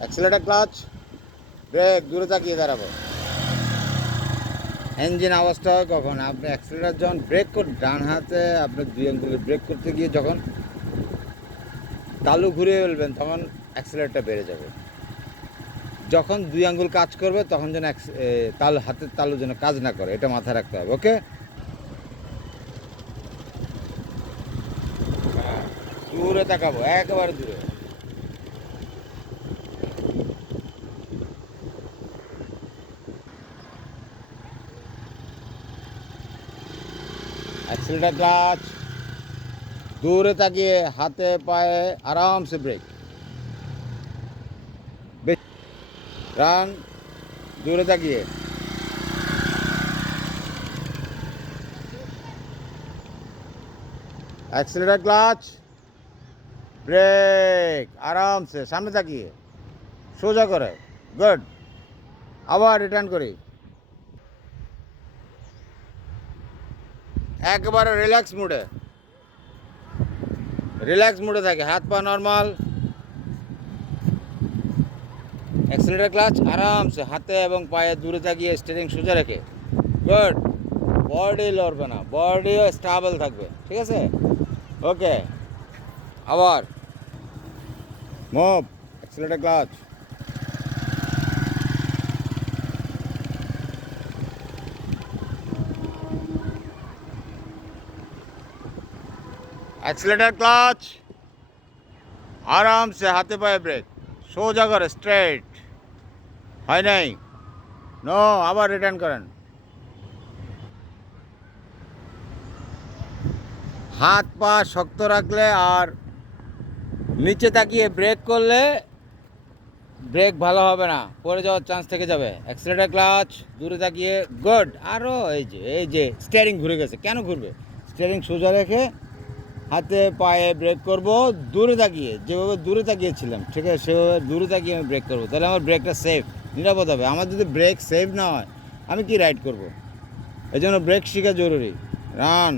Accelerator clutch, break, দূরে তাকিয়ে দাঁড়াবো। ইঞ্জিন আওয়াজটা হয় কখন? আপনি অ্যাক্সিলেটার যখন ব্রেক কর, ডান হাতে আপনি দুই আঙ্গুলে ব্রেক করতে গিয়ে যখন তালু ঘুরিয়ে ফেলবেন, তখন অ্যাক্সিলেটারটা বেড়ে যাবে। যখন দুই আঙ্গুল কাজ করবে, তখন যেন তালু, হাতের তালু যেন কাজ না করে, এটা মাথায় রাখতে হবে, ওকে? দূরে তাকাবো, একেবারে দূরে। অ্যাক্সিলেটার ক্লাচ দূরে তাকিয়ে হাতে পায়ে আরামসে ব্রেক রান দূরে তাকিয়ে অ্যাক্সিলেটার ক্লাচ ব্রেক আরামসে সামনে তাকিয়ে সোজা করে গুড আবার রিটার্ন করি একবারে রিল্যাক্স মুডে রিল্যাক্স মুডে থাকে, হাত পা নর্মাল অ্যাক্সিলেটার ক্লাচ আরামসে হাতে এবং পায়ে দূরে থাকিয়ে স্টিয়ারিং সোজা রেখে। গুড বডি লড়বে না বডিও স্টেবল থাকবে, ঠিক আছে? ওকে আবার। Move accelerator clutch accelerator clutch আরামসে হাতে পায়ে ব্রেক সোজা করে স্ট্রেট হয় নাই? নো আবার রিটার্ন করেন। হাত পা শক্ত রাখলে আর নিচে তাকিয়ে ব্রেক করলে ব্রেক ভালো হবে না। পড়ে যাওয়ার চান্স থেকে যাবে। অ্যাক্সিলেটার ক্লাচ দূরে তাকিয়ে গুড আরও এই যে এই যে স্টিয়ারিং ঘুরে গেছে। কেন ঘুরবে? স্টিয়ারিং সোজা রেখে হাতে পায়ে ব্রেক করব, দূরে তাকিয়ে, যেভাবে দূরে তাকিয়েছিলাম, ঠিক আছে, সেভাবে দূরে তাকিয়ে আমি ব্রেক করব। তাহলে আমার ব্রেকটা সেফ নিরাপদ হবে। আমার যদি ব্রেক সেফ না হয়, আমি কি রাইড করব? এই জন্য ব্রেক শেখা জরুরি। রান